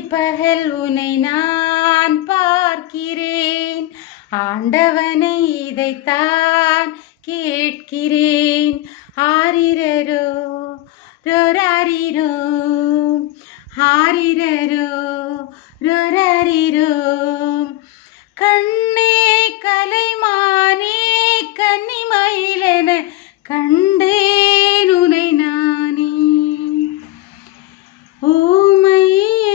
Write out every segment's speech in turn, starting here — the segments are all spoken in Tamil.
அந்திப்பகல் உனை நான் பார்க்கிறேன், ஆண்டவனை இதைத்தான் கேட்கிறேன். ஆரிரரோ ரொராரிரோ, ஆரிரரோ ரொராரிரோ. கண்ணே கலைமானே கன்னிமயிலென கண்டேன் உனை நானே. ஊமை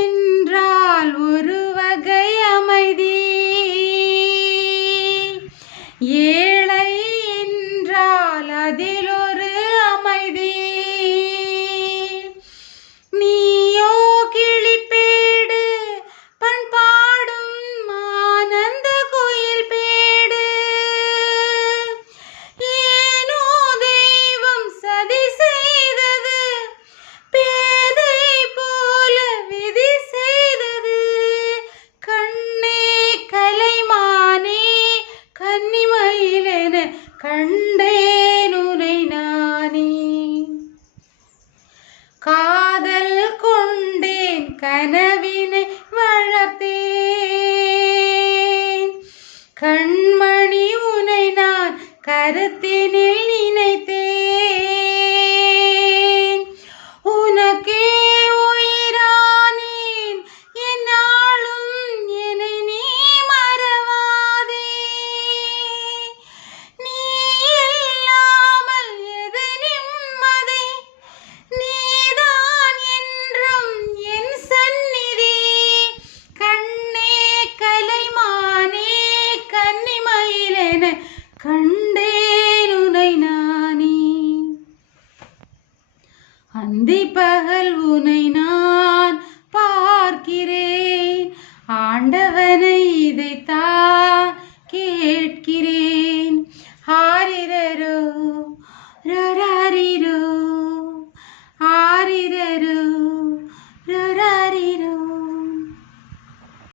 என்றால் ஒரு வகை அமைதி, ஏழை என்றால் அதில் ஒரு அமைதி. நீயோ கிளிப்பேடு பண்பாடும் ஆனந்த குயில் பேடு, ஏனோ தெய்வம் சதி செய்தது, பேதை போல விதி செய்தது. கண்ணே கலைமானே கன்னிமயிலென கண்டேன் உனை நானே. காதல் கொண்டேன் கனவினை வளர்த்தேன், கண்மணி உனை நான் கருத்தினில் நினைத்தேன். உனக்கே உயிரானேன் என்னாலும் என்னை நீ மறவாதே. நீ இல்லாமல் எது நிம்மதி, நீதான் என்றும் என் சந்நிதி. கண்ணே கலைமானே கன்னிமயிலென கண்டேன் உனை நானே. அந்திப்பகல் உனை நான் பார்க்கிறேன், ஆண்டவனை இதைத்தான்